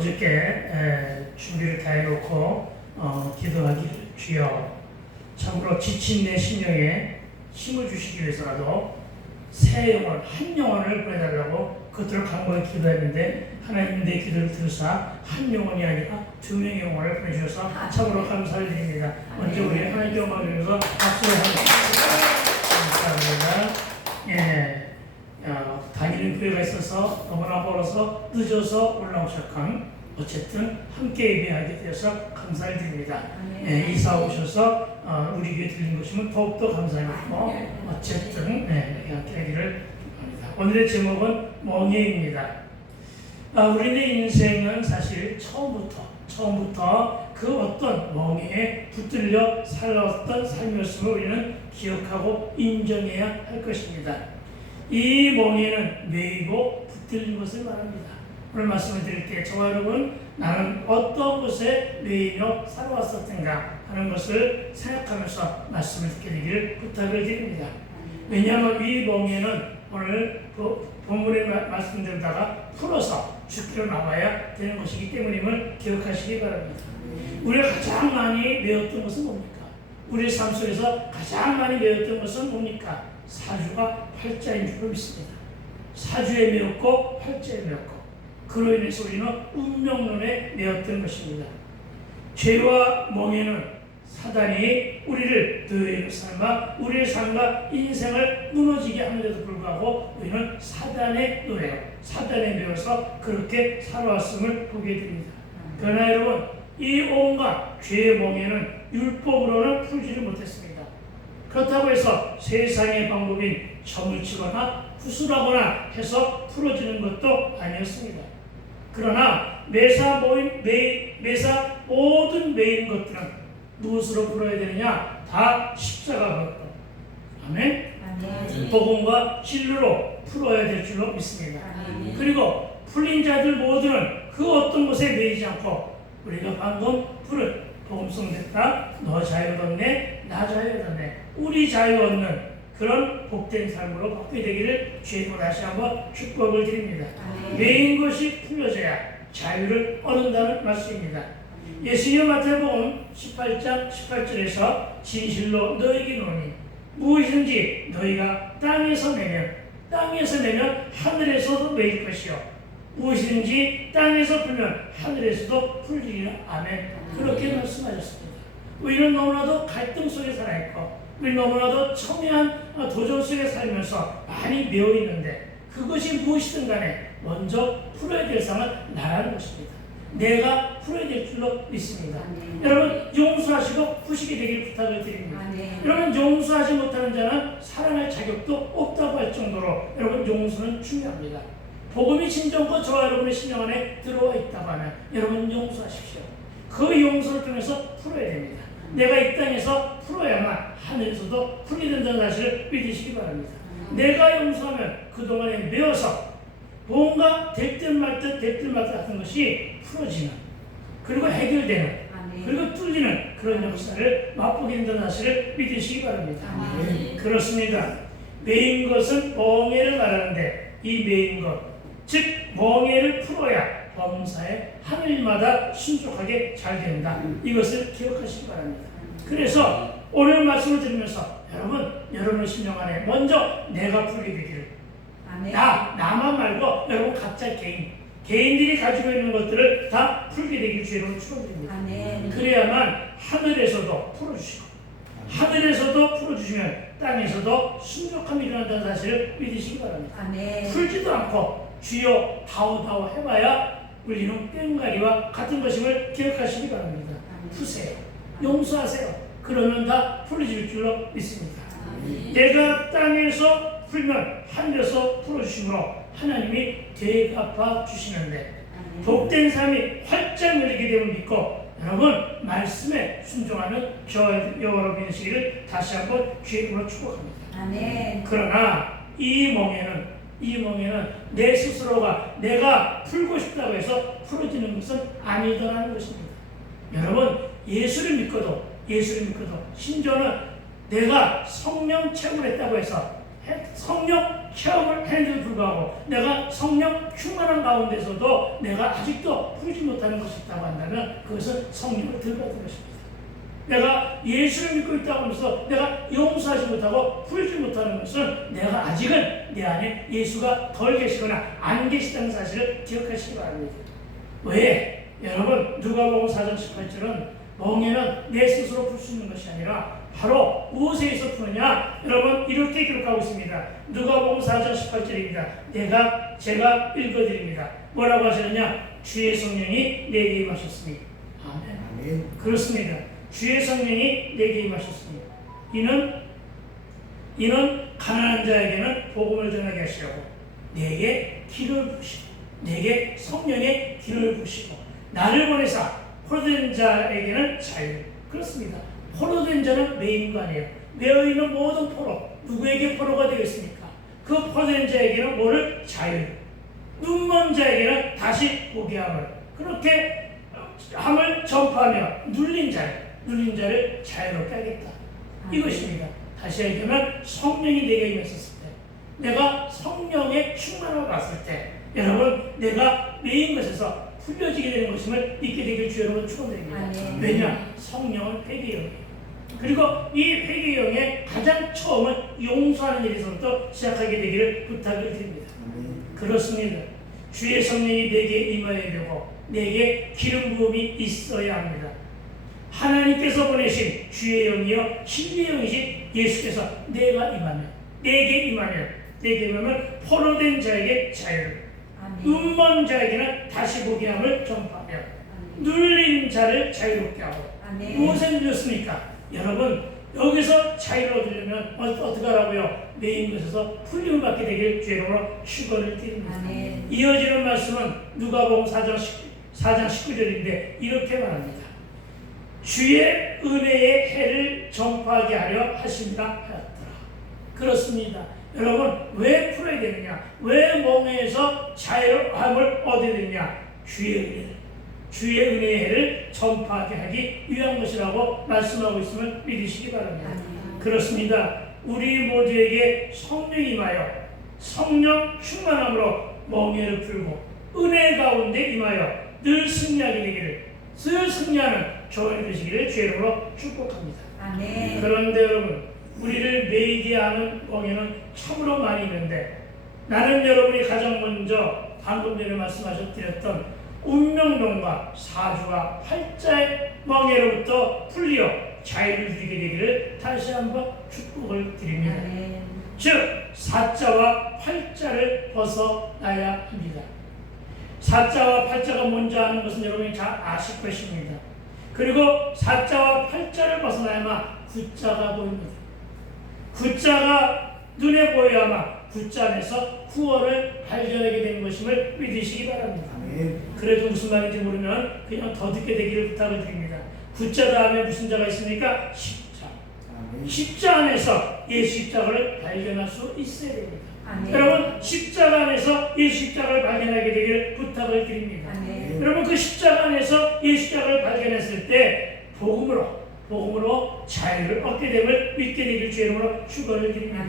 어저께 준비를 다 해놓고 기도하기를 주여 참으로 지친 내 심령에 힘을 주시기 위해서라도 새 영혼, 한 영혼을 보내달라고 그토록 간곡히 기도했는데 하나님 내 기도를 들으사 한 영혼이 아니라 2명의 영혼을 보내주셔서 참으로 감사를 드립니다. 먼저 우리 하나님 영광을 위해서 박수를 감사합니다. 예, 다니는 교회가 있어서 너무나 멀어서 늦어서 올라오셨건 어쨌든 함께 예배하게 되어서 감사를 드립니다. 예, 이사 오셔서 우리 교회 들린 것이면 더욱더 감사하고 어쨌든 함께 하기를 합니다. 오늘의 제목은 멍에입니다. 우리의 인생은 사실 처음부터 그 어떤 멍에에 붙들려 살았던 삶이었음을 우리는 기억하고 인정해야 할 것입니다. 이 멍에는 매이고 붙들린 것을 말합니다. 오늘 말씀을 드릴 때 저와 여러분 나는 어떤 것에 매이며 살아왔었던가 하는 것을 생각하면서 말씀을 듣게 되기를 부탁을 드립니다. 왜냐하면 이 멍에는 오늘 본문의 말씀대로다가 풀어서 죽기로 나와야 되는 것이기 때문임을 기억하시기 바랍니다. 우리가 가장 많이 배웠던 것은 뭡니까? 우리 삶 속에서 가장 많이 배웠던 것은 뭡니까? 사주가 팔자인 줄로 믿습니다. 사주에 매었고 팔자에 매었고 그로 인해서 우리는 운명론에 매었던 것입니다. 죄와 멍에는 사단이 우리를 노예로 삼아 우리의 삶과 인생을 무너지게 하는데도 불구하고 우리는 사단의 노예요. 사단에 매어서 그렇게 살아왔음을 보게 됩니다. 그러나 여러분 이 온갖 죄의 멍에는 율법으로는 풀지를 못했습니다. 그렇다고 해서 세상의 방법인 점을 치거나 구슬하거나 해서 풀어지는 것도 아니었습니다. 그러나 매사 모든 매인 것들은 무엇으로 풀어야 되느냐? 다 십자가로. 아멘? 복음과 진리로 풀어야 될 줄로 믿습니다. 그리고 풀린 자들 모두는 그 어떤 것에 매이지 않고 우리가 방금 풀은 복음성 됐다. 너 자유 얻네, 나 자유 얻네. 우리 자유 얻는 그런 복된 삶으로 바뀌게 되기를 주님으로 다시 한번 축복을 드립니다. 매인 것이 풀려져야 자유를 얻는다는 말씀입니다. 예수님 마태복음 18장 18절에서 진실로 너에게 이르노니 무엇이든지 너희가 땅에서 매면 하늘에서도 매일 것이요 무엇이든지 땅에서 풀면 하늘에서도 풀리리라. 아멘. 그렇게 말씀하셨습니다. 우리는 너무나도 갈등 속에 살아있고 우리 너무나도 첨예한 도전 속에 살면서 많이 매어 있는데 그것이 무엇이든 간에 먼저 풀어야 될 상은 나라는 것입니다. 내가 풀어야 될 줄로 믿습니다. 여러분 용서하시고 푸시게 되길 부탁을 드립니다. 여러분 용서하지 못하는 자는 살아날 자격도 없다고 할 정도로 여러분 용서는 중요합니다. 복음이 진정과 저와 여러분의 신령 안에 들어와 있다고 하면 여러분 용서하십시오. 그 용서를 통해서 풀어야 됩니다. 내가 이 땅에서 풀어야만 하늘에서도 풀게 된다는 사실을 믿으시기 바랍니다. 내가 용서하면 그동안에 매어서 뭔가 될 듯 말 듯 같은 것이 풀어지는 그리고 해결되는 그리고 뚫리는 그런 역사를 맛보게 된다는 사실을 믿으시기 바랍니다. 그렇습니다. 매인 것은 멍에를 말하는데 이 매인 것, 즉 멍에를 풀어야 범사에 하늘마다 신속하게 잘 된다. 이것을 기억하시기 바랍니다. 그래서 오늘 말씀을 들으면서 여러분의 심령 안에 먼저 내가 풀게 되기를 나만 말고 여러분 각자 개인들이 가지고 있는 것들을 다 풀게 되길 주의로 축원드립니다. 그래야만 하늘에서도 풀어주시고 하늘에서도 풀어주시면 땅에서도 순적함이 일어난다는 사실을 믿으시기 바랍니다. 풀지도 않고 주여 다오 해봐야 울리는 꽹과리와 같은 것임을 기억하시기 바랍니다. 푸세요. 용서하세요. 그러면 다 풀어질 줄로 믿습니다. 내가 땅에서 풀면 하늘에서 풀어주심으로 하나님이 대갚아 주시는데 복된 삶이 활짝 열리게 됨을 믿고 여러분 말씀에 순종하는 저와 여러분 되시기를 다시 한번 주의 이름으로 축복합니다. 그러나 이 멍에는 내 스스로가 내가 풀고 싶다고 해서 풀어지는 것은 아니더라는 것입니다. 여러분 예수를 믿고도 심지어는 내가 성령 체험을 했다고 해서 성령 체험을 했는데도 불구하고 내가 성령 충만한 가운데서도 내가 아직도 풀지 못하는 것이 있다고 한다면 그것은 성령을 덜받은 것입니다. 내가 예수를 믿고 있다고 하면서 내가 용서하지 못하고 풀지 못하는 것은 내가 아직은 내 안에 예수가 덜 계시거나 안 계시다는 사실을 기억하시기 바랍니다. 왜? 여러분, 누가복음 4장 18절은 멍에는 내 스스로 풀 수 있는 것이 아니라 바로 무엇에서 푸느냐? 여러분, 이렇게 기록하고 있습니다. 누가복음 4장 18절입니다. 제가 읽어드립니다. 뭐라고 하시느냐? 주의 성령이 내게 임하셨으니. 아멘. 그렇습니다. 주의 성령이 내게 임하셨으니 이는 가난한 자에게는 복음을 전하게 하시려고 내게 기름을 부으시고 내게 성령의 기름을 부으시고 나를 보내사 포로된 자에게는 자유. 그렇습니다. 포로된 자는 매인거 아니에요. 매어있는 모든 포로, 누구에게 포로가 되겠습니까? 그 포로된 자에게는 뭐를? 자유. 눈먼 자에게는 다시 보게 함을, 그렇게 함을 전파하며 눌린 자를 자유롭게 하겠다. 이것입니다. 다시 얘기하면 성령이 내게 임했었을 때, 내가 성령의 충만함을 봤을 때, 여러분, 내가 매인 것에서 풀려지게 되는 것임을 믿게 되길 주 여러분 축원드립니다. 왜냐? 성령은 회개의 영이에요. 그리고 이 회개의 영의 가장 처음은 용서하는 일에서부터 시작하게 되기를 부탁을 드립니다. 그렇습니다. 주의 성령이 내게 임하여야 되고 내게 기름 부음이 있어야 합니다. 하나님께서 보내신 주의 영이요 진리의 영이신 예수께서 내게 임하면 포로된 자에게 자유를, 눈먼 자에게는 다시 보게 함을 전파하며 눌린 자를 자유롭게 하고. 무엇에 눌렸습니까? 여러분, 여기서 자유를 얻으려면 어떻게 하라고요? 매인 것에서 풀림을 받게 되길 주 이름으로 축원을 드립니다. 이어지는 말씀은 누가복음 4장 19절인데 이렇게 말합니다. 주의 은혜의 해를 전파하게 하려 하신다 하였더라. 그렇습니다. 여러분, 왜 풀어야 되느냐? 왜 멍에서 자유함을 얻어야 되느냐? 주의 은혜의 해를 전파하게 하기 위한 것이라고 말씀하고 있음을 믿으시기 바랍니다. 그렇습니다. 우리 모두에게 성령이 임하여 성령 충만함으로 멍에를 풀고 은혜 가운데 임하여 늘 승리하게 되기를, 늘 승리하는 조언이 되시기를 주 이름으로 축복합니다. 그런데 여러분, 우리를 매이게 하는 멍에는 참으로 많이 있는데, 나는 여러분이 가장 먼저 방금 전에 말씀하셨던 운명론과 사주와 팔자의 멍에로부터 풀려 자유를 누리게 되기를 다시 한번 축복을 드립니다. 즉, 사자와 팔자를 벗어나야 합니다. 사자와 팔자가 뭔지 아는 것은 여러분이 잘 아실 것입니다. 그리고 사자와 팔자를 벗어나야만 구자가 보입니다. 구자가 눈에 보여야만 구자 안에서 구원을 발견하게 되는 것임을 믿으시기 바랍니다. 그래도 무슨 말인지 모르면 그냥 더 듣게 되기를 부탁을 드립니다. 구자 다음에 무슨 자가 있습니까? 십자. 십자 안에서 예수 십자가를 발견할 수 있어야 됩니다. 여러분, 십자가 안에서 예수 십자가를 발견하게 되기를 부탁을 드립니다. 여러분, 그 십자가 안에서 예수 십자가를 발견했을 때 복음으로 자유를 얻게 됨을 믿게 되길 주 이름으로 축원을 드립니다.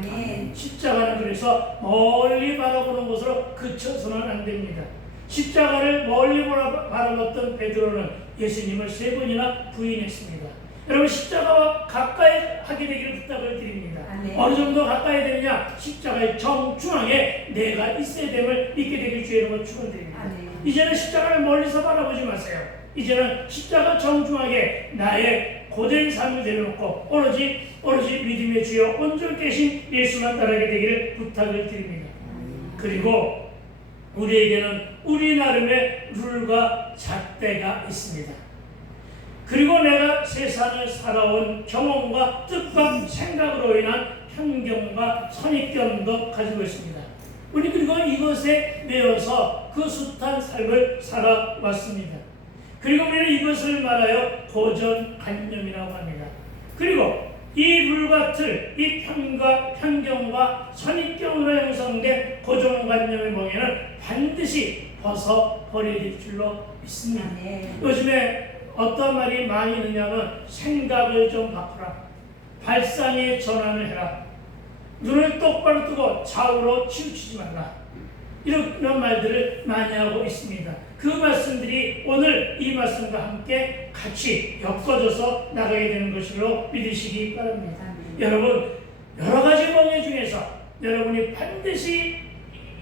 십자가는 그래서 멀리 바라보는 것으로 그쳐서는 안 됩니다. 십자가를 멀리 바라봤던 베드로는 예수님을 3번이나 부인했습니다. 여러분, 십자가와 가까이 하게 되기를 부탁을 드립니다. 어느 정도 가까이 되느냐? 십자가의 정중앙에 내가 있어야 됨을 믿게 되길 주 이름으로 축원드립니다. 이제는 십자가를 멀리서 바라보지 마세요. 이제는 십자가 정중앙에 나의 고된 삶을 내려놓고 오로지 믿음의 주여 온전히 계신 예수만 따르게 되기를 부탁을 드립니다. 그리고 우리에게는 우리 나름의 룰과 잣대가 있습니다. 그리고 내가 세상을 살아온 경험과 뜻과 생각으로 인한 편견과 선입견도 가지고 있습니다. 우리 그리고 이것에 매여서 그 숱한 삶을 살아왔습니다. 그리고 우리는 이것을 말하여 고정관념이라고 합니다. 그리고 이 룰과 틀, 이 편견과 선입견으로 형성된 고정관념의 멍에는 반드시 벗어버려야 될 줄로 믿습니다. 요즘에 어떤 말이 많이 있느냐면 생각을 좀 바꾸라, 발상의 전환을 해라, 눈을 똑바로 뜨고 좌우로 치우치지 말라. 이런 말들을 많이 하고 있습니다. 그 말씀들이 오늘 이 말씀과 함께 같이 엮어져서 나가게 되는 것으로 믿으시기 바랍니다. 여러분, 여러 가지 멍해 중에서 여러분이 반드시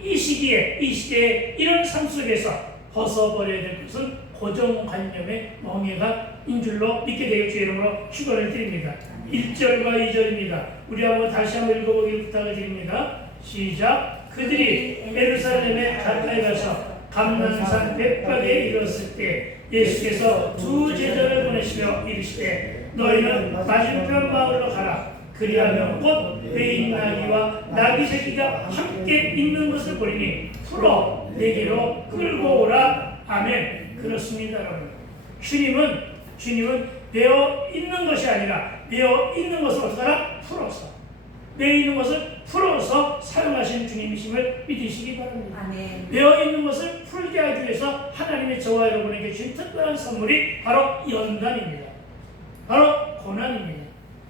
이 시대에 이런 삶 속에서 벗어버려야 될 것은 고정관념의 멍해가인 줄로 믿게 되겠죠. 이름으로 축원을 드립니다. 1절과 2절입니다. 우리 한번 다시 한번 읽어보기를 부탁을 드립니다. 시작. 그들이 예루살렘에 가까이 가서 감난산 벳박에 이르렀을 때 예수께서 두 제자를 보내시며 이르시되 너희는 맞은편 마을로 가라. 그리하면 곧 외인 나귀와 나귀 새끼가 함께 있는 것을 보리니 풀어 내게로 끌고 오라. 아멘. 그렇습니다, 여러분. 주님은 매어 있는 것이 아니라 매어 있는 것을 어떻게 하라? 풀어서. 매어 있는 것을 풀어서 사용하시는 주님이심을 믿으시기 바랍니다. 아멘. 매어 있는 것을 풀게 하기 위해서 하나님의 저와 여러분에게 주신 특별한 선물이 바로 연단입니다. 바로 고난입니다.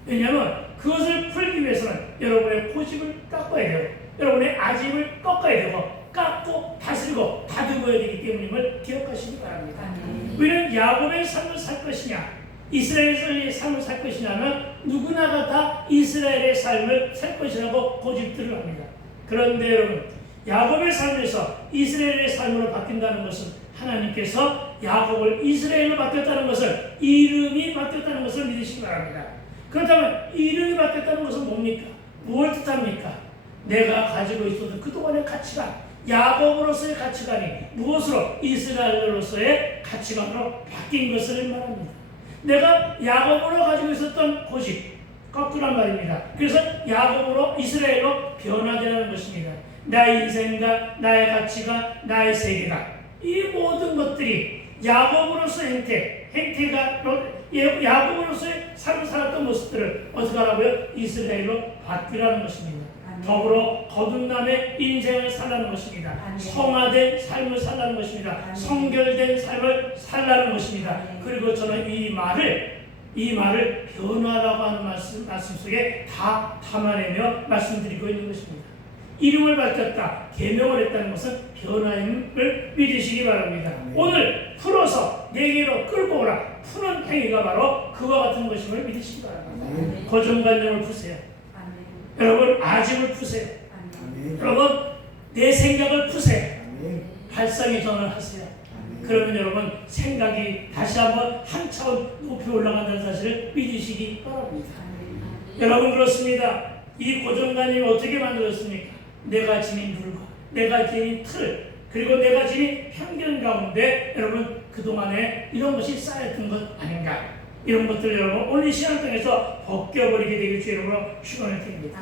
왜냐하면 그것을 풀기 위해서는 여러분의 고집을 깎아야 돼요. 여러분의 아집을 꺾어야 되고 깎고 다스리고 다듬어야 되기 때문임을 기억하시기 바랍니다. 우리는 야곱의 삶을 살 것이냐 이스라엘의 삶을 살 것이냐면 누구나가 다 이스라엘의 삶을 살 것이라고 고집들을 합니다. 그런데 여러분, 야곱의 삶에서 이스라엘의 삶으로 바뀐다는 것은 하나님께서 야곱을 이스라엘로 바뀌었다는 것을, 이름이 바뀌었다는 것을 믿으시기 바랍니다. 그렇다면 이름이 바뀌었다는 것은 뭡니까? 무엇을 뜻합니까? 내가 가지고 있었던 그동안의 가치관, 야곱으로서의 가치관이 무엇으로? 이스라엘로서의 가치관으로 바뀐 것을 말합니다. 내가 야곱으로 가지고 있었던 고집, 거꾸란 말입니다. 그래서 야곱으로 이스라엘로 변화되는 것입니다. 나의 인생과 나의 가치가, 나의 세계가, 이 모든 것들이 야곱으로서의 행태가 야곱으로서의 삶을 살았던 모습들을 어떻게 하라고요? 이스라엘로 바뀌라는 것입니다. 더불어 거듭남의 인생을 살라는 것입니다. 성화된 삶을 살라는 것입니다. 성결된 삶을 살라는 것입니다. 그리고 저는 이 말을 변화라고 하는 말씀 속에 다 담아내며 말씀드리고 있는 것입니다. 이름을 바뀌었다, 계명을 했다는 것은 변화임을 믿으시기 바랍니다. 오늘 풀어서 내게로 끌고 오라, 푸는 행위가 바로 그와 같은 것임을 믿으시기 바랍니다. 고정관념을 푸세요. 여러분, 아집을 푸세요. 여러분, 내 생각을 푸세요. 발상의 전환을 하세요. 그러면 여러분, 생각이 다시 한번 한 차원 높이 올라간다는 사실을 믿으시기 바랍니다. 여러분, 그렇습니다. 이 고정관념이 어떻게 만들어졌습니까? 내가 지닌 룰과 내가 지닌 틀, 그리고 내가 지닌 편견 가운데 여러분 그동안에 이런 것이 쌓였던 것 아닌가, 이런 것들 여러분 오늘 이 시간 통해서 벗겨버리게 되길 주 이름으로 축원을 드립니다.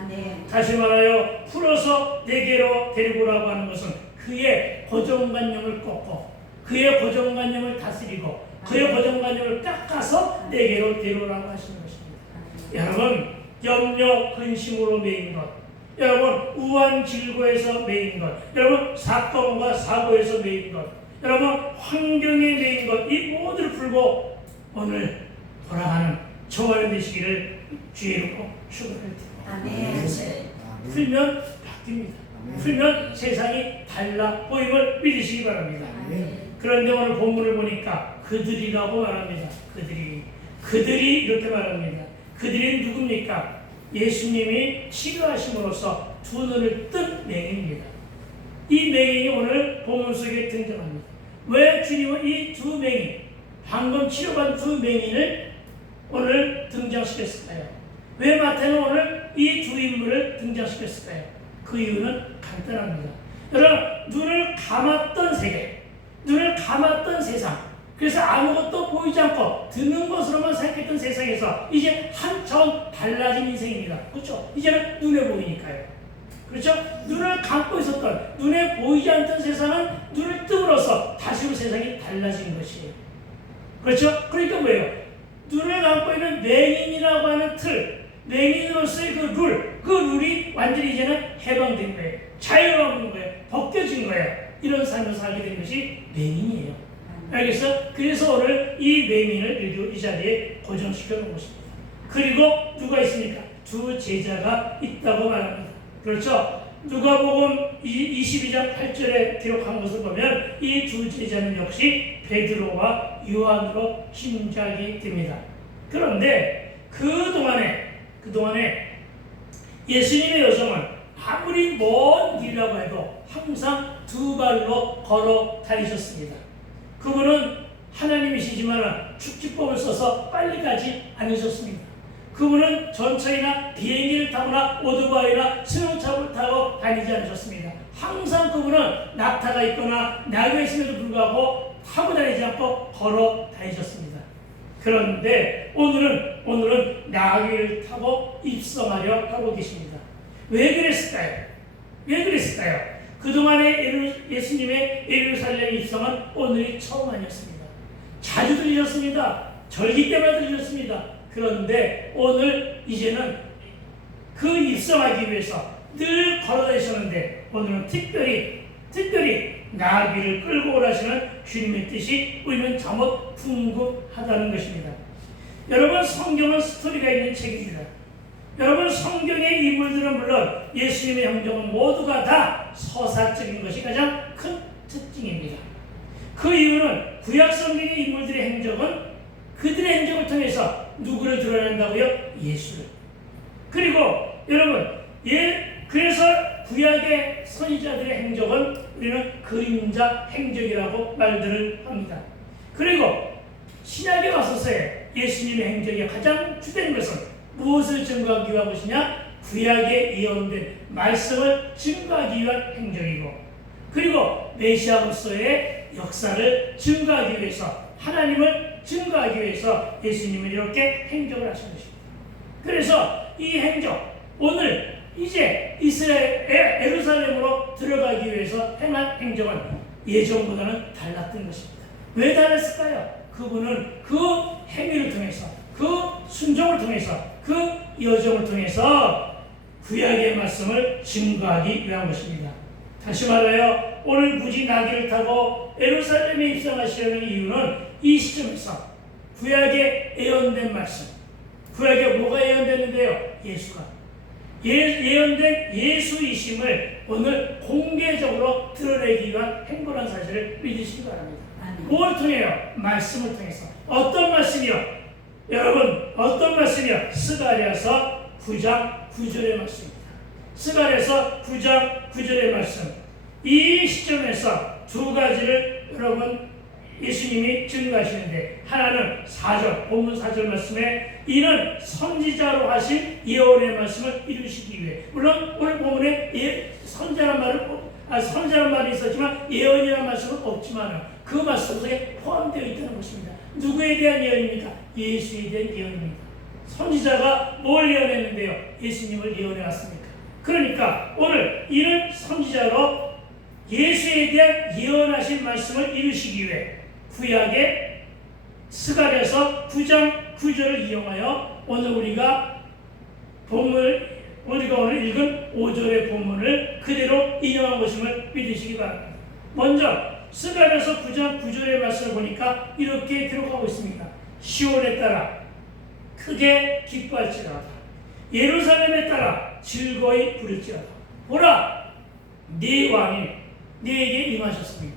다시 말하여 풀어서 내게로 데리고 오라고 하는 것은 그의 고정관념을 꺾고 그의 고정관념을 다스리고 그의 고정관념을 깎아서 내게로 데려오라고 하시는 것입니다. 여러분, 염려 근심으로 매인 것, 여러분 우한 질고에서 매인 것, 여러분 사건과 사고에서 매인 것, 여러분 환경에 매인 것, 이 모두를 풀고 오늘 돌아가는 저와 되시기를 주의 이름으로 축원합니다. 풀면 바뀝니다. 풀면 세상이 달라 보임을 믿으시기 바랍니다. 그런데 오늘 본문을 보니까 그들이라고 말합니다. 그들이 이렇게 말합니다. 그들이 누굽니까? 예수님이 치료하심으로써 두 눈을 뜬 맹인입니다. 이 맹인이 오늘 본문 속에 등장합니다. 왜 주님은 이 두 맹인, 방금 치료받은 두 맹인을 오늘 등장시켰을까요? 왜 마태는 오늘 이 두 인물을 등장시켰을까요? 그 이유는 간단합니다. 여러분, 눈을 감았던 세계, 눈을 감았던 세상, 그래서 아무것도 보이지 않고 듣는 것으로만 생각했던 세상에서 이제 한 차원 달라진 인생입니다. 그렇죠? 이제는 눈에 보이니까요. 그렇죠? 눈을 감고 있었던, 눈에 보이지 않던 세상은 눈을 뜸으로써 다시 세상이 달라진 것이에요. 그렇죠? 그러니까 뭐예요? 눈을 감고 있는 맹인이라고 하는 틀, 맹인으로서의 그 룰이 완전히 이제는 해방된 거예요. 자유로운 거예요. 벗겨진 거예요. 이런 삶을 살게 된 것이 맹인이에요. 알겠어? 그래서 오늘 이 맹인을 이 자리에 고정시켜 놓은 것입니다. 그리고 누가 있습니까? 두 제자가 있다고 말합니다. 그렇죠? 누가복음 22장 8절에 기록한 것을 보면 이 두 제자는 역시 베드로와 요한으로 짐작이 됩니다. 그런데 그동안에 예수님의 여정은 아무리 먼 길이라고 해도 항상 두 발로 걸어 다니셨습니다. 그분은 하나님이시지만 축지법을 써서 빨리 가지 않으셨습니다. 그분은 전차이나 비행기를 타거나 오토바이나 승용차를 타고 다니지 않으셨습니다. 항상 그분은 낙타가 있거나 나귀가 있음에도 불구하고 타고 다니지 않고 걸어 다니셨습니다. 그런데 오늘은 나귀를 타고 입성하려 하고 계십니다. 왜 그랬을까요? 그동안의 예수님의 예루살렘 입성은 오늘이 처음 아니었습니다. 자주 들으셨습니다. 절기 때마다 들으셨습니다. 그런데 오늘 이제는 그 입성하기 위해서 늘 걸어다니셨는데 오늘은 특별히 나귀를 끌고 오라시는 주님의 뜻이 우리는 잘못 궁금하다는 것입니다. 여러분, 성경은 스토리가 있는 책입니다. 여러분, 성경의 인물들은 물론 예수님의 행적은 모두가 다 서사적인 것이 가장 큰 특징입니다. 그 이유는 구약 성경의 인물들의 행적은 그들의 행적을 통해서 누구를 드러낸다고요? 예수를. 그리고 여러분, 그래서 구약의 선지자들의 행적은 우리는 그림자 행적이라고 말들을 합니다. 그리고 신약에 와서서의 예수님의 행적이 가장 주된 것은 무엇을 증거하기 위한 것이냐? 구약에 예언된 말씀을 증거하기 위한 행적이고, 그리고 메시아로서의 역사를 증거하기 위해서, 하나님을 증거하기 위해서 예수님은 이렇게 행적을 하신 것입니다. 그래서 이 행적, 오늘 이제 예루살렘으로 들어가기 위해서 행한 행적은 예전보다는 달랐던 것입니다. 왜 달랐을까요? 그분은 그 행위를 통해서, 그 순종을 통해서, 그 여정을 통해서 구약의 말씀을 증거하기 위한 것입니다. 다시 말하여 오늘 굳이 나귀를 타고 예루살렘에 입성하시려는 이유는 이 시점에서 구약에 예언된 말씀, 구약에 뭐가 예언됐는데요? 예수가 예언된 예수이심을 오늘 공개적으로 드러내기 위한 행보란 사실을 믿으시기 바랍니다. 뭘 통해요? 말씀을 통해서. 어떤 말씀이요? 여러분, 어떤 말씀이요? 스가랴서 9장 9절의 말씀입니다. 스가랴서 9장 9절의 말씀. 이 시점에서 두 가지를 여러분 예수님이 증거하시는데, 하나는 4절, 본문 4절 말씀에 이는 선지자로 하신 예언의 말씀을 이루시기 위해, 물론 오늘 본문에 선지자란 말이 있었지만 예언이라는 말씀은 없지만 그 말씀 속에 포함되어 있다는 것입니다. 누구에 대한 예언입니까? 예수에 대한 예언입니다. 선지자가 뭘 예언했는데요? 예수님을 예언해 왔습니까? 그러니까 오늘 이는 선지자로 예수에 대한 예언하신 말씀을 이루시기 위해 구약의 스가랴서 9장 9절을 이용하여 오늘 우리가 오늘 읽은 5절의 본문을 그대로 인용한 것임을 믿으시기 바랍니다. 먼저 스가랴서 9장 9절의 말씀을 보니까 이렇게 기록하고 있습니다. 시온에 따라 크게 기뻐할지어다, 예루살렘에 따라 즐거이 부를지어다. 보라, 네 왕이 네게 임하셨습니다.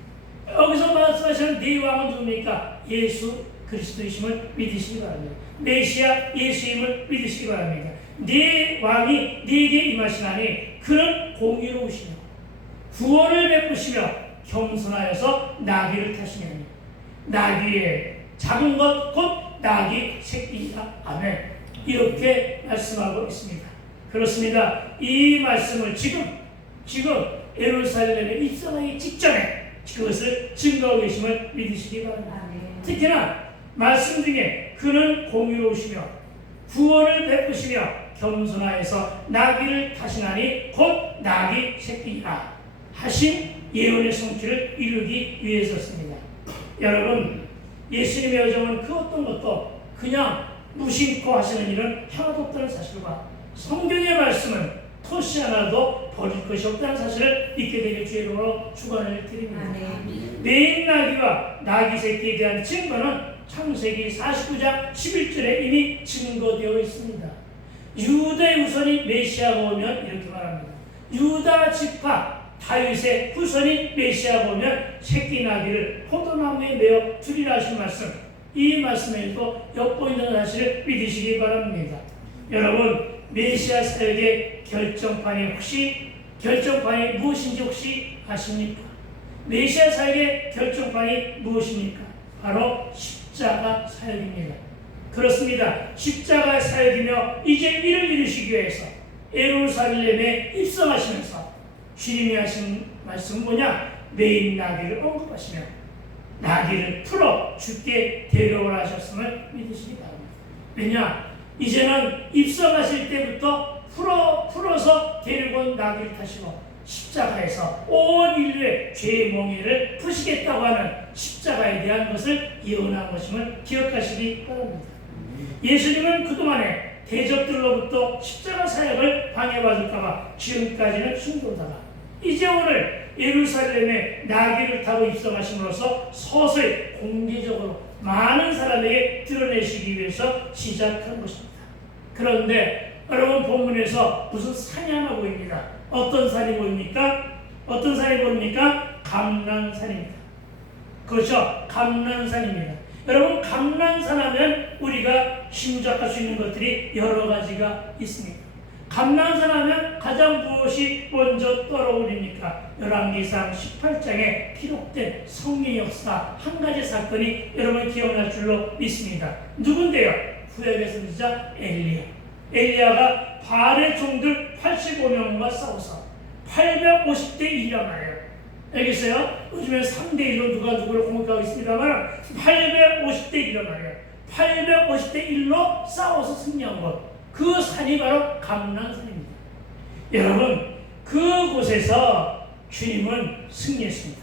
여기서 말씀하시는 네 왕은 누굽니까? 예수 그리스도이심을 믿으시기 바랍니다. 메시아 예수임을 믿으시기 바랍니다. 네 왕이 네게 임하시나니 그는 공의로우시며 구원을 베푸시며 겸손하여서 나귀를 타시냐니 나귀의 작은 것 곧 나귀 새끼이다. 아멘. 이렇게 말씀하고 있습니다. 그렇습니다. 이 말씀을 지금 예루살렘에 입성하기 직전에 그것을 증거하고 계심을 믿으시기 바랍니다. 특히나 말씀 중에 그는 공의로우시며 구원을 베푸시며 겸손하여서 나귀를 타시나니 곧 나귀 새끼이라 하신 예언의 성취를 이루기 위해서였습니다. 여러분, 예수님의 여정은 그 어떤 것도 그냥 무심코 하시는 일은 하나도 없다는 사실과 성경의 말씀은 토시 하나도 버릴 것이 없다는 사실을 믿게 되길 주의 이름으로 축원을 드립니다. 매인 나귀와 나귀 새끼에 대한 증거는 창세기 49장 11절에 이미 증거되어 있습니다. 유대 우선이 메시아가 오면 이렇게 말합니다. 유다 지파 다윗의 후손인 메시아 보면 새끼 나귀를 포도나무에 매어 두리라 하신 말씀, 이 말씀에도 엿보이는 사실을 믿으시기 바랍니다. 여러분, 메시아 사역의 결정판이 무엇인지 혹시 아십니까? 메시아 사역의 결정판이 무엇입니까? 바로 십자가 사역입니다. 그렇습니다. 십자가 사역이며 이제 이를 이루시기 위해서 예루살렘에 입성하시면서 주님이 하신 말씀은 뭐냐? 매인 나귀를 언급하시며 나귀를 풀어 주께 데려오라 하셨음을 믿으시기 바랍니다. 왜냐? 이제는 입성하실 때부터 풀어서 데리고 온 나귀를 타시고 십자가에서 온 인류의 죄의 몽해를 푸시겠다고 하는 십자가에 대한 것을 예언한 것임을 기억하시기 바랍니다. 예수님은 그동안에 대적들로부터 십자가 사역을 방해받을까봐 지금까지는 숨기다가 이제 오늘 예루살렘에 나귀를 타고 입성하심으로써 서서히 공개적으로 많은 사람에게 드러내시기 위해서 시작한 것입니다. 그런데 여러분, 본문에서 무슨 산이 하나 보입니다. 어떤 산이 보입니까? 감난산입니다. 그렇죠? 감난산입니다. 여러분, 감난산 하면 우리가 짐작할 수 있는 것들이 여러 가지가 있습니다. 감난산 하면 가장 무엇이 먼저 떠오릅니까? 열왕기상 18장에 기록된 성령 역사 한 가지 사건이 여러분 기억날 줄로 믿습니다. 누군데요? 구약의 선지자 엘리야가 바알의 종들 85명과 싸워서 850대 1이란 말이에요. 알겠어요? 요즘에 3대1로 누가 누구를 공격하고 있습니다만 850대 1이란 말이에요. 850대 1로 싸워서 승리한 것, 그 산이 바로 감난산입니다. 여러분, 그곳에서 주님은 승리했습니다.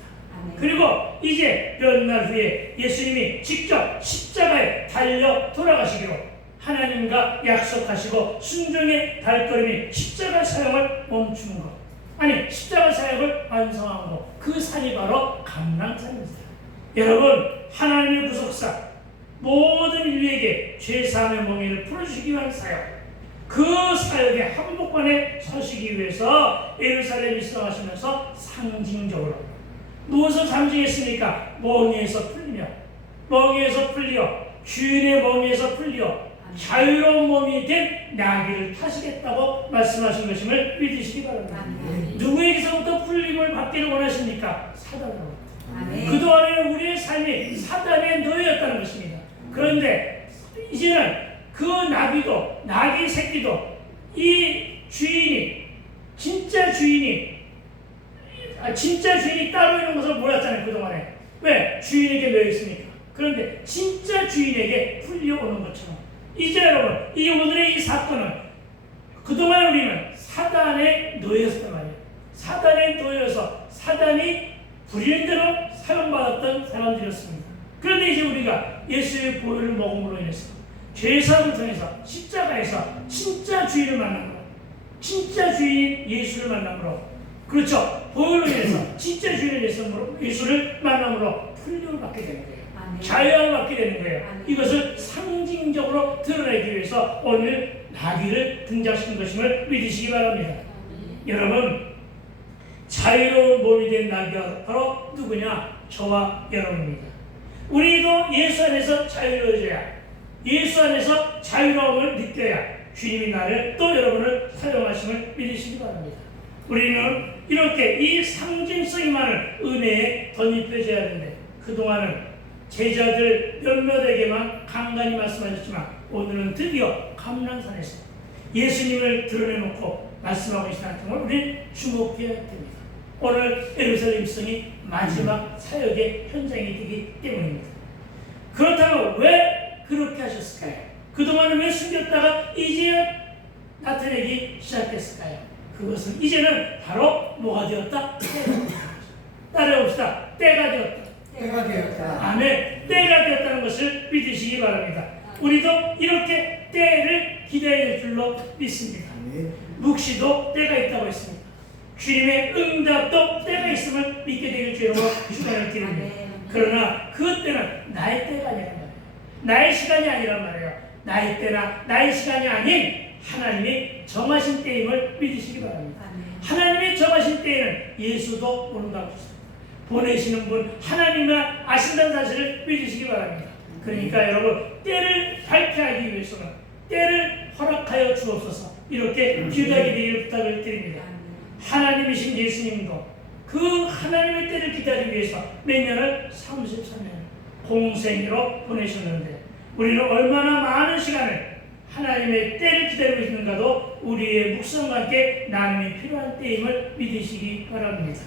그리고 이제 몇 날 후에 예수님이 직접 십자가에 달려 돌아가시기로 하나님과 약속하시고 순종의 발걸음이 십자가 사역을 멈추는 것, 아니 십자가 사역을 완성한 것, 그 산이 바로 감난산입니다. 여러분, 하나님의 구속사, 모든 인류에게 죄사함의 몽해를 풀어주시기 위한 사역, 그 사역의 한복판에 서시기 위해서 예루살렘에 입성하시면서 상징적으로 무엇을 상징했습니까? 멍에서 풀려 주인의 멍에서 풀려 자유로운 몸이 된 나귀를 타시겠다고 말씀하신 것임을 믿으시기 바랍니다. 누구에게서부터 풀림을 받기를 원하십니까? 사단으로. 그동안에는 우리의 삶이 사단의 노예였다는 것입니다. 그런데 이제는 그 나귀도, 나귀 새끼도 이 주인이, 진짜 주인이 따로 있는 것을 몰랐잖아요, 그동안에. 왜? 주인에게 놓여있으니까. 그런데 진짜 주인에게 풀려오는 것처럼 이제 여러분, 오늘의 이 사건은 그동안 우리는 사단의 노예였단 말이에요. 사단의 노예여서 사단이 부리는 대로 사용받았던 사람들이었습니다. 그런데 이제 우리가 예수의 보혈을 먹음으로 인해서 죄사함을 통해서 십자가에서 진짜 주인을 만남으로, 진짜 주인 예수를 만남으로, 그렇죠, 보혈로 인해서 진짜 주인을 예수를 만남으로 풀림을 받게 되는 거예요. 자유함을 받게 되는 거예요. 이것을 상징적으로 드러내기 위해서 오늘 나귀를 등장시킨 것임을 믿으시기 바랍니다. 여러분, 자유로운 몸이 된 나귀가 바로 누구냐? 저와 여러분입니다. 우리도 예수 안에서 자유로워져야, 예수 안에서 자유로움을 느껴야 주님이 나를 또 여러분을 사용하심을 믿으시기 바랍니다. 우리는 이렇게 이 상징성이 많은 은혜에 덧입혀져야 하는데, 그동안은 제자들 몇몇에게만 간간히 말씀하셨지만 오늘은 드디어 감난산에서 예수님을 드러내놓고 말씀하고 계시다는 점을 우리는 주목해야 됩니다. 오늘 예루살렘 입성이 마지막 사역의 현장이 되기 때문입니다. 그렇다면 왜 그렇게 하셨을까요? 그동안은 왜 숨겼다가 이제 나타내기 시작했을까요? 그것은 이제는 바로 뭐가 되었다? 따라해봅시다. 때가 되었다. 아멘. 때가 되었다는 것을 믿으시기 바랍니다. 우리도 이렇게 때를 기다려야 될 줄로 믿습니다. 묵시도 때가 있다고 했습니다. 주님의 응답도 때가 있음을 믿게 되길 주로 축원을 드립니다. 그러나 그 때는 나의 때가 아니란 말이에요. 나의 시간이 아니란 말이에요. 나의 때나 나의 시간이 아닌 하나님이 정하신 때임을 믿으시기 바랍니다. 하나님이 정하신 때에는 예수도 온다고 했습니다. 보내시는 분 하나님만 아신다는 사실을 믿으시기 바랍니다. 그러니까 여러분, 때를 밝혀하기 위해서는 때를 허락하여 주옵소서, 이렇게 기도하게 되기를 부탁을 드립니다. 하나님이신 예수님도 그 하나님의 때를 기다리기 위해서 몇 년을? 33년 공생애로 보내셨는데 우리는 얼마나 많은 시간을 하나님의 때를 기다리고 있는가도 우리의 묵상과 함께 나눔이 필요한 때임을 믿으시기 바랍니다.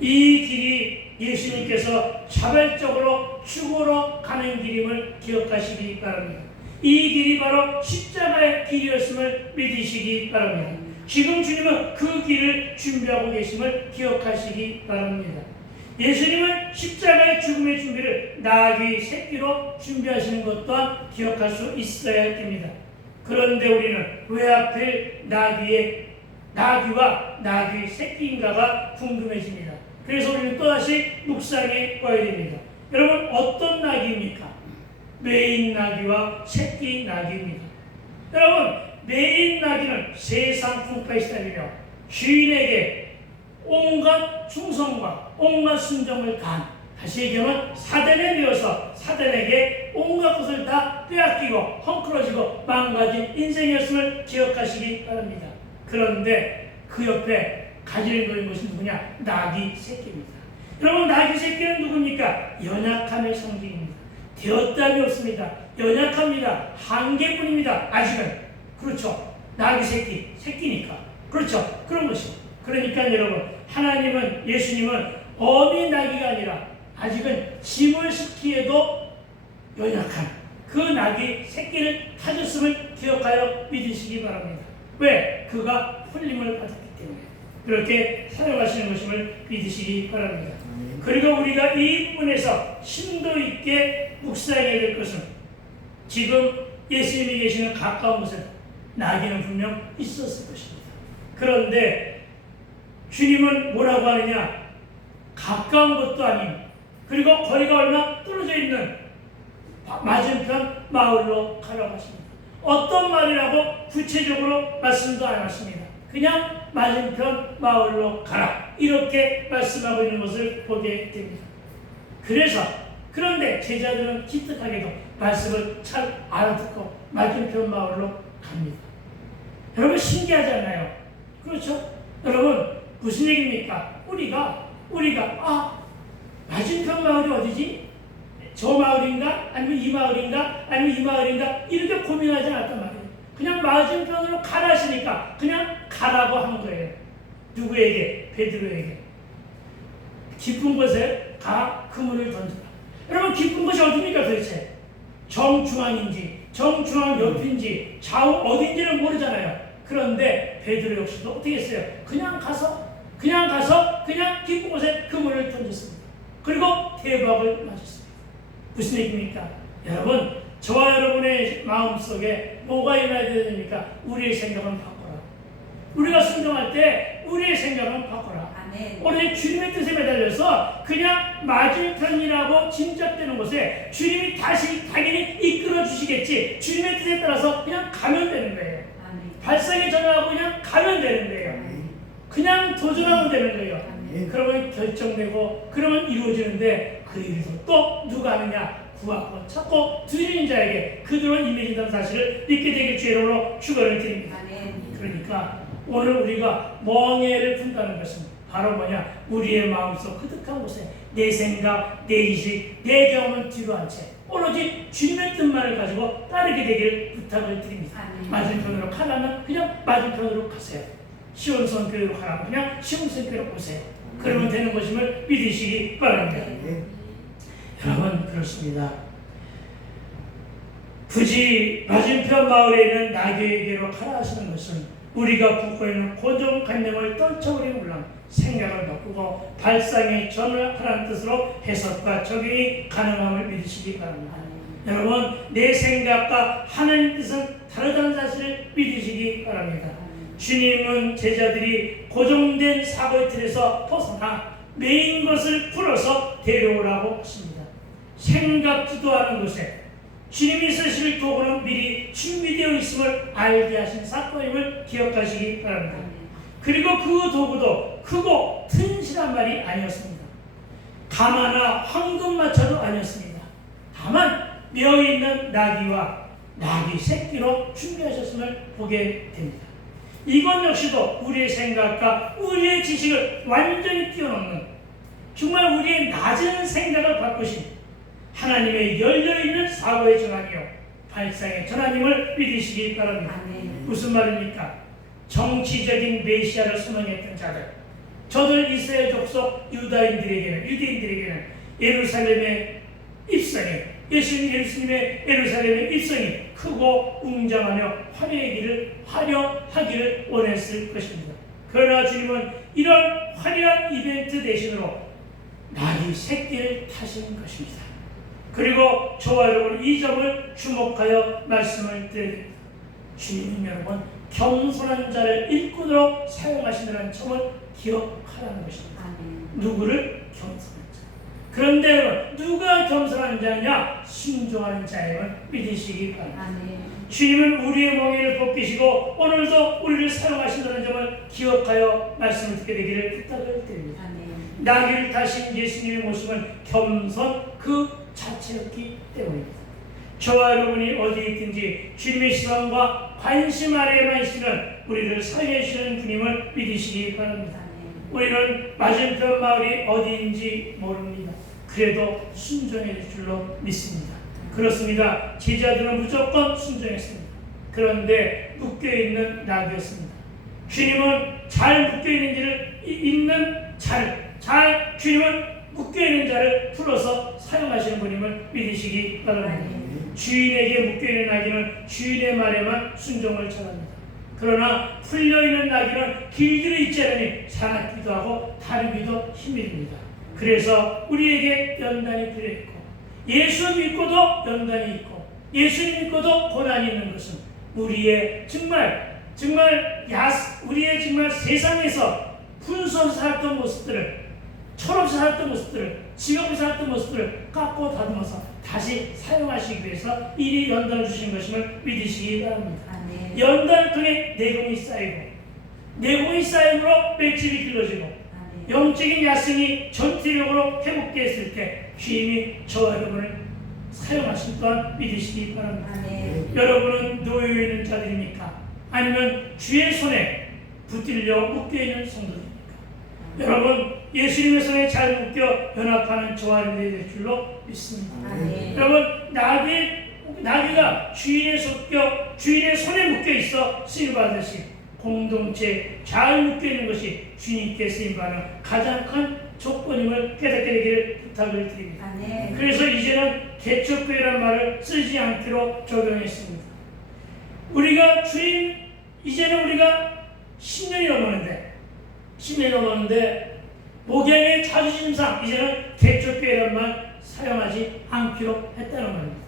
이 길이 예수님께서 자발적으로 죽으러 가는 길임을 기억하시기 바랍니다. 이 길이 바로 십자가의 길이었음을 믿으시기 바랍니다. 지금 주님은 그 길을 준비하고 계심을 기억하시기 바랍니다. 예수님은 십자가의 죽음의 준비를 나귀 새끼로 준비하시는 것 또한 기억할 수 있어야 됩니다. 그런데 우리는 왜 하필 나귀와 나귀 새끼인가가 궁금해집니다. 그래서 우리는 또다시 묵상에 꺼야 됩니다. 여러분, 어떤 나귀입니까? 메인 나귀와 새끼 나귀입니다. 여러분, 메인 나귀는 세상 풍파에 시달리며 주인에게 온갖 충성과 온갖 순종을 간, 다시 얘기하면 사단에 매여서 사단에게 온갖 것을 다 빼앗기고 헝클어지고 망가진 인생이었음을 기억하시기 바랍니다. 그런데 그 옆에 가지는 것이 누구냐? 나귀 새끼입니다. 여러분, 나귀 새끼는 누굽니까? 연약함의 상징입니다. 되었다함이 없습니다. 연약합니다. 한계뿐입니다. 아직은. 그렇죠. 나귀 새끼니까. 그렇죠. 그런 것입니다. 그러니까 여러분, 하나님은, 예수님은 어미 나귀가 아니라 아직은 짐을 싣기에도 연약한 그 나귀 새끼를 타셨음을 기억하여 믿으시기 바랍니다. 왜? 그가 풀림을 받았기 때문에 그렇게 사용하시는 것임을 믿으시기 바랍니다. 그리고 우리가 이 부분에서 심도 있게 묵상해야 될 것은, 지금 예수님이 계시는 가까운 곳에 나귀는 분명 있었을 것입니다. 그런데 주님은 뭐라고 하느냐? 가까운 것도 아닌, 그리고 거리가 얼마 떨어져 있는 맞은편 마을로 가라고 하십니다. 어떤 마을이라고 구체적으로 말씀도 안 하십니다. 그냥 맞은편 마을로 가라, 이렇게 말씀하고 있는 것을 보게 됩니다. 그런데 제자들은 기특하게도 말씀을 잘 알아듣고 맞은편 마을로 갑니다. 여러분, 신기하지 않나요? 그렇죠? 여러분, 무슨 얘기입니까? 우리가 맞은편 마을이 어디지? 저 마을인가? 아니면 이 마을인가? 아니면 이 마을인가? 이렇게 고민하지 않았단 말이에요. 그냥 맞은편으로 가라시니까 그냥 가라고 한 거예요. 누구에게? 베드로에게. 깊은 곳에 가 그물을 던져라. 여러분, 깊은 곳이 어디입니까 도대체? 정중앙인지 정중앙 옆인지 좌우 어딘지는 모르잖아요. 그런데 베드로 역시도 어떻게 했어요? 그냥 가서 그냥 깊은 곳에 그물을 던졌습니다. 그리고 대박을 맞았습니다. 무슨 얘기입니까? 여러분, 저와 여러분의 마음속에 뭐가 일어나야 됩니까? 우리의 생각은 바꿔라. 우리가 순종할 때 우리의 생각은 바꿔라. 오늘 주님의 뜻에 매달려서 그냥 맞은편이라고 짐작되는 곳에 주님이 다시 당연히 이끌어 주시겠지, 주님의 뜻에 따라서 그냥 가면 되는 거예요. 발상에 전하고 그냥 가면 되는 거예요. 그냥 도전하면 되는 거예요. 그러면 결정되고 그러면 이루어지는데, 그 일도 또 누가 하느냐? 구하고 찾고 두드리는 자에게 그들은 임해진다는 사실을 믿게 되길 주의로 축원을 드립니다. 그러니까 오늘 우리가 멍에를 푼다는 것은 바로 뭐냐? 우리의 마음속 그득한 곳에 내 생각, 내 의식, 내 경험을 뒤로 한 채 오로지 주님의 뜻만을 가지고 따르게 되길 부탁을 드립니다. 맞은편으로 가려면 그냥 맞은편으로 가세요. 시온성교회로 가라면 그냥 시온성교회로 오세요. 그러면 되는 것임을 믿으시기 바랍니다. 여러분, 그렇습니다. 굳이 맞은편 마을에 있는 나귀에게로 가라 하시는 것은 우리가 품고 있는 고정관념을 떨쳐버리는 물론 생각을 바꾸고 발상의 전을 하라는 뜻으로 해석과 적용이 가능함을 믿으시기 바랍니다. 여러분, 내 생각과 하나님 뜻은 다르다는 사실을 믿으시기 바랍니다. 주님은 제자들이 고정된 사고의 틀에서 벗어나 메인 것을 풀어서 데려오라고 하십니다. 생각지도 않은 곳에 주님이 쓰실 도구는 미리 준비되어 있음을 알게 하신 사건임을 기억하시기 바랍니다. 그리고 그 도구도 크고 튼실한 말이 아니었습니다. 가마나 황금마차도 아니었습니다. 다만 뼈 있는 나귀와 나귀 새끼로 준비하셨음을 보게 됩니다. 이것 역시도 우리의 생각과 우리의 지식을 완전히 뛰어넘는, 정말 우리의 낮은 생각을 바꾸신 하나님의 열려있는 사고의 전환이요 발상의 전환임을 믿으시기 바랍니다. 무슨 말입니까? 정치적인 메시아를 소망했던 자들, 저들 이스라엘 족속 유대인들에게는 예루살렘의 입성이, 예수님의 예루살렘의 입성이 크고 웅장하며 화려하기를 원했을 것입니다. 그러나 주님은 이런 화려한 이벤트 대신으로 나귀 새끼를 타신 것입니다. 그리고 저와 여러분 이 점을 주목하여 말씀을 드립니다. 주님은 여러분 겸손한 자를 일꾼으로 사용하신다는 점을 기억하라는 것입니다. 누구를? 겸손한 자. 그런데 여러분 누가 겸손한 자냐? 순종하는 자임을 믿으시기 바랍니다. 주님은 우리의 멍에를 벗기시고 오늘도 우리를 사용하신다는 점을 기억하여 말씀을 듣게 되기를 부탁을 드립니다. 나귀를 타신 예수님의 모습은 겸손 그 자체였기 때문입니다. 저와 여러분이 어디에 있든지 주님의 시선과 관심 아래에만 있으면 우리를 사용해 주시는 주님을 믿으시기 바랍니다. 우리는 맞은편 마을이 어디인지 모릅니다. 그래도 순종해 줄 줄로 믿습니다. 그렇습니다. 제자들은 무조건 순종했습니다. 그런데 묶여있는 나귀였습니다. 주님은 잘 묶여있는 주님은 묶여있는 자를 풀어서 사용하시는 분임을 믿으시기 바랍니다. 주인에게 묶여있는 나귀는 주인의 말에만 순종을 잘합니다. 그러나 풀려있는 나귀는 길들여 있지 않으니 사납기도 하고 다루기도 힘입니다. 그래서 우리에게 연단이 필요했고, 예수 믿고도 연단이 있고, 예수님 믿고도 고난이 있는 것은 우리의 정말 세상에서 분수없이 살았던 모습들을, 철없이 살았던 모습들을, 지옥에서 살았던 모습들을 깎고 다듬어서 다시 사용하시기 위해서 이리 연단을 주신 것임을 믿으시기 바랍니다. 연단을 통해 내공이 쌓이고, 내공이 쌓임으로 맷집이 길러지고, 영적인 야성이 전투력으로 회복되었을 때 주님이 저와 여러분을 사용하실 또한 믿으시기 바랍니다. 여러분은 놓여있는 자들입니까? 아니면 주의 손에 붙들려 묶여있는 성도입니까? 여러분 예수님의 손에 잘 묶여 연합하는 저와 여러분이 될 줄로 믿습니다. 여러분 나귀가 주인의 손에 묶여 있어 쓰임받으시 공동체 잘 묶여있는 것이 주님께 쓰임받는 가장 큰 조건임을 깨닫게 되기를 부탁을 드립니다. 그래서 이제는 개척교회라는 말을 쓰지 않기로 적용했습니다. 이제는 우리가 10년이 넘었는데 목양의 자존심상 이제는 개척교회라는 말 사용하지 않기로 했다는 말입니다.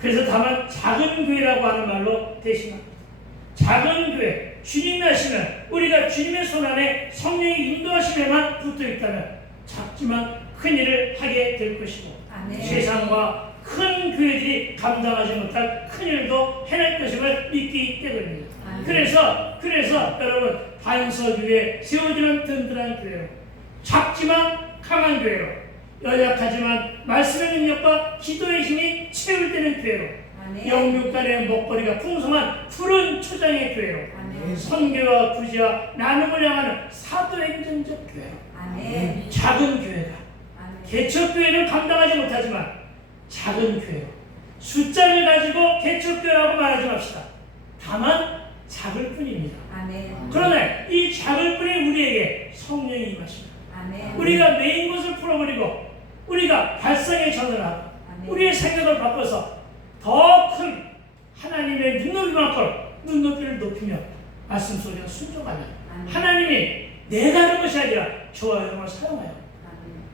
그래서 다만 작은 교회라고 하는 말로 대신합니다. 작은 교회, 주님이 하시면 우리가 주님의 손 안에 성령의 인도하심에만 붙어있다면 작지만 큰 일을 하게 될 것이고, 세상과 큰 교회들이 감당하지 못할 큰 일도 해낼 것임을 믿기 때문입니다. 그래서 여러분 반석위에 세워지는 든든한 교회로, 작지만 강한 교회로, 연약하지만 말씀의 능력과 기도의 힘이 채울되는 교회로, 영육간의 먹거리가 풍성한 푸른 초장의 교회로, 선교와 구제와 나눔을 향하는 사도행전적 교회로, 작은 교회가, 개척교회는 감당하지 못하지만 작은 교회로, 숫자를 가지고 개척교회라고 말하지 맙시다. 다만 작을 뿐입니다. 그러나 이 작을 뿐인 우리에게 성령이 임하십니다. 우리가 메인 것을 풀어버리고 우리가 발상의 전환하고 우리의 생각을 바꿔서 더 큰 하나님의 눈높이를 높이며 말씀 속에서 순종하면 하나님이 내가 하는 것이 아니라 저와 여러분을 사용하여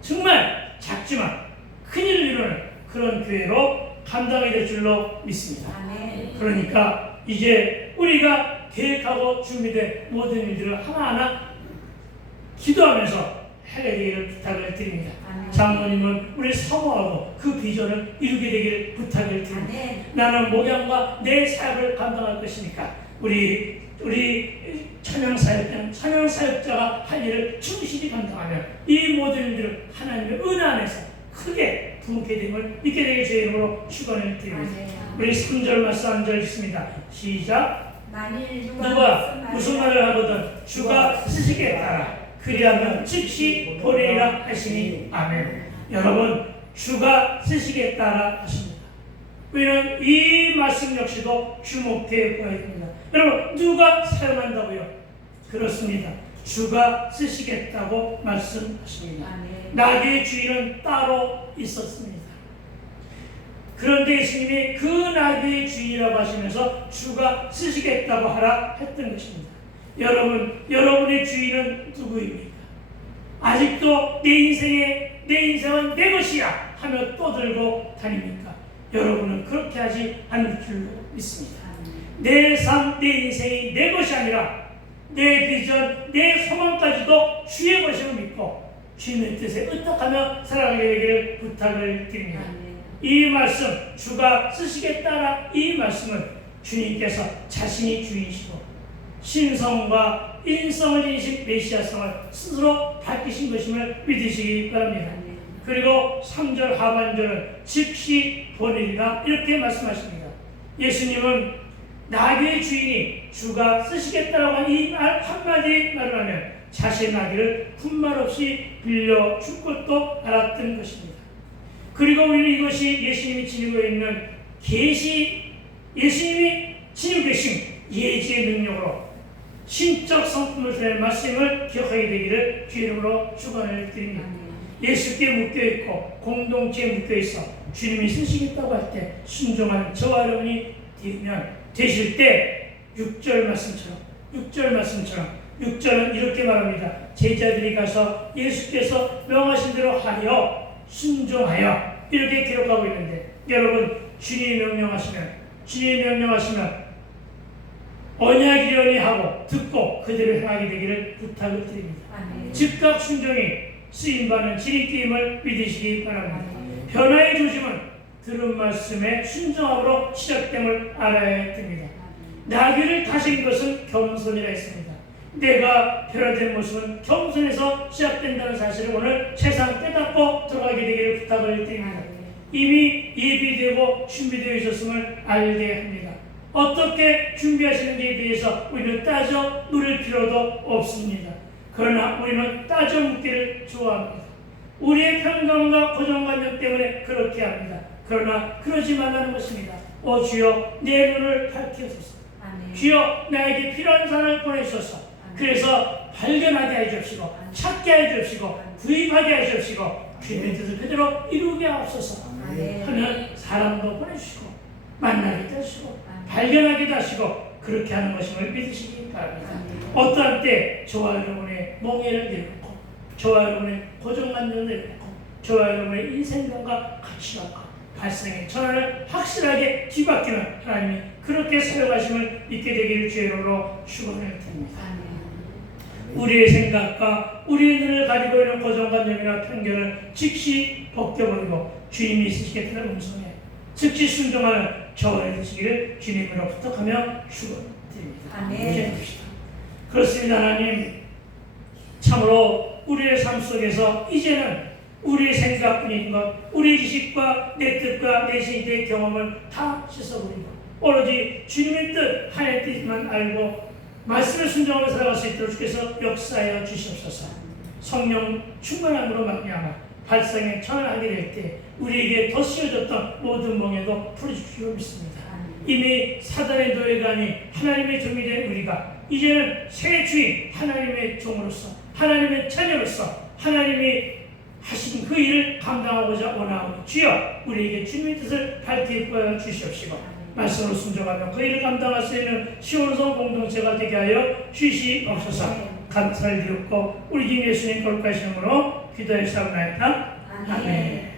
정말 작지만 큰일을 이루는 그런 교회로 감당이 될 줄로 믿습니다. 그러니까 이제 우리가 계획하고 준비된 모든 일들을 하나하나 기도하면서 하게 되기를 부탁을 드립니다. 아멘. 장로님은 우리 사모하고 그 비전을 이루게 되기를 부탁을 드립니다. 아멘. 나는 목양과 내 사역을 감당할 것이니까 우리 찬양사역자가 할 일을 충실히 감당하면 이 모든 일들을 하나님의 은혜 안에서 크게 부흥케 됨을 믿게 되게 주의 이름으로 축원을 드립니다. 우리 3절 말씀 한 절 있습니다. 시작. 만일 누가 무슨 말을 하거든 주가 쓰시기에 따라 그리하면 즉시 보내리라 하시니 아멘. 여러분, 주가 쓰시기에 따라 하십니다. 우리는 이 말씀 역시도 주목해 보아야 됩니다. 여러분, 누가 사용한다고요? 그렇습니다. 주가 쓰시겠다고 말씀하십니다. 나귀의 주인은 따로 있었습니다. 그런데 예수님이 그 나귀의 주인이라고 하시면서 주가 쓰시겠다고 하라 했던 것입니다. 여러분, 여러분의 주인은 누구입니까? 아직도 내 인생은 내 것이야 하며 떠들고 다닙니까? 여러분은 그렇게 하지 않을 줄로 믿습니다. 내 삶, 내 인생이 내 것이 아니라 내 비전, 내 소망까지도 주의 것임을 믿고 주님의 뜻에 의탁하며 살아가게 되기를 부탁을 드립니다. 이 말씀, 주가 쓰시겠다라 이 말씀은 주님께서 자신이 주이시고 신성과 인성을 지니신 메시아성을 스스로 밝히신 것임을 믿으시기 바랍니다. 그리고 3절 하반절은 즉시 보내리라 이렇게 말씀하십니다. 예수님은 나귀의 주인이 주가 쓰시겠다라고 한 이 한마디 말을 하면 자신의 나귀를 군말 없이 빌려줄 것도 알았던 것입니다. 그리고 우리는 이것이 예수님이 지니고 있는 예수님이 지니고 계신 예지의 능력으로 신적 성품을 드러낸 말씀을 기억하게 되기를 주의 이름으로 축원을 드립니다. 예수께 묶여있고 공동체에 묶여있어 주님이 쓰시겠다고 할 때 순종하는 저와 여러분이 되실 때 6절 말씀처럼 6절은 이렇게 말합니다. 제자들이 가서 예수께서 명하신 대로 하여 순종하여 이렇게 기록하고 있는데 여러분, 주님이 명령하시면 언약이려니 하고 듣고 그대로 행하게 되기를 부탁을 드립니다. 즉각 순종이 쓰임받는 지름길임을 믿으시기 바랍니다. 변화의 조짐은 들은 말씀에 순종함으로 시작됨을 알아야 됩니다. 나귀를 다스린 것은 겸손이라 했습니다. 내가 변화된 모습은 겸손에서 시작된다는 사실을 오늘 세상 깨닫고 들어가게 되기를 부탁을 드립니다. 이미 예비되고 준비되어 있었음을 알게 합니다. 어떻게 준비하시는지에 대해서 우리는 따져 물을 필요도 없습니다. 그러나 우리는 따져 묻기를 좋아합니다. 우리의 편견과 고정관념 때문에 그렇게 합니다. 그러나 그러지 말라는 것입니다. 주여, 내 눈을 밝혀주소서. 주여, 나에게 필요한 사람을 보내주소서. 그래서 발견하게 해주시고 찾게 해주시고 구입하게 해주시고 주님의 뜻을 그대로 이루게 하옵소서 하면 사람도 보내주시고 만나게 하시고 발견하게 하시고 그렇게 하는 것임을 믿으시기 바랍니다. 어떠한 때 저와 여러분의 멍에를 내려놓고 저와 여러분의 고정관념을 내려놓고 저와 여러분의 인생관과 가치관과 발생의 전환을 확실하게 뒤바뀌는 하나님이 그렇게 사용하심을 믿게 되기를 주의 이름으로 축원을 드립니다. 우리의 생각과 우리의 눈을 가지고 있는 고정관념이나 편견을 즉시 벗겨버리고 주님이 있으시겠다는 음성에 즉시 순종하는 저와 되시기를 주님으로 부탁하며 축원드립니다. 아멘. 그렇습니다. 하나님, 참으로 우리의 삶 속에서 이제는 우리의 생각뿐인 것, 우리의 지식과 내 뜻과 내 신의 경험을 다 씻어버리고 오로지 주님의 뜻, 하나님의 뜻만 알고 말씀을 순종하며 살아갈 수 있도록 주께서 역사하여 주시옵소서. 성령 충만함으로 말미암아 발상에 전환하게 될 때 우리에게 더 씌워졌던 모든 멍에도 풀어주시고 믿습니다. 이미 사단의 노예가 아닌 하나님의 종이 된 우리가 이제는 새 주인 하나님의 종으로서 하나님의 자녀로서 하나님이 하신 그 일을 감당하고자 원하오니 주여 우리에게 주님의 뜻을 밝혀 주시옵시고 말씀으로 순종하며 그 일을 감당할 수 있는 시온성 공동체가 되게 하여 주시옵소서. 감사를 드렸고 우리 주 예수님 거룩하신 이름으로 기도하였사옵나이다. 아멘.